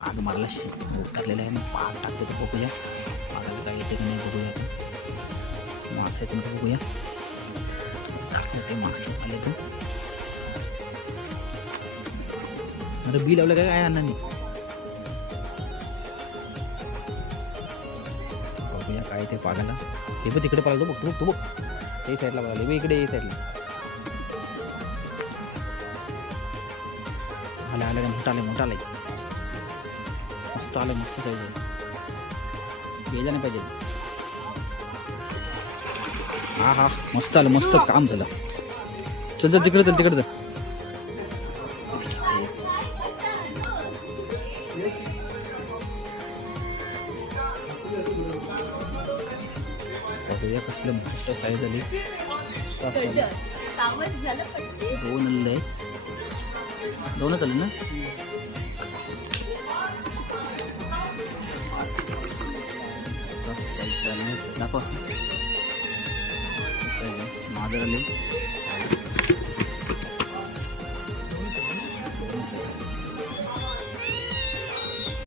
आग मारला उतरलेला आहे. मग पाग टाकतो तो बघूया. पागाला काय येते का नाही बघूया. मासे आहेत म्हणतो बघूया. टाकतो ते मासे आले तर. अरे बी लावलं काय अण्णांनी. बघूया काय ते पागाला. ते पण तिकडे पळालो बघ. तू बघ ते साईडला पळाले इकडे साईडला. आले मोठा आलाय मस्त आलं. मस्त पाहिजे यायला नाही पाहिजे. हा मस्त आलं. मस्त काम झालं. चल तिकडे चल. बघूया कसलं मस्त साईज झाली. दोन आलेलं आहे. दोनच आले ना. साईज चालू दाखव असं. मस्त साईज आहे. मादर आले.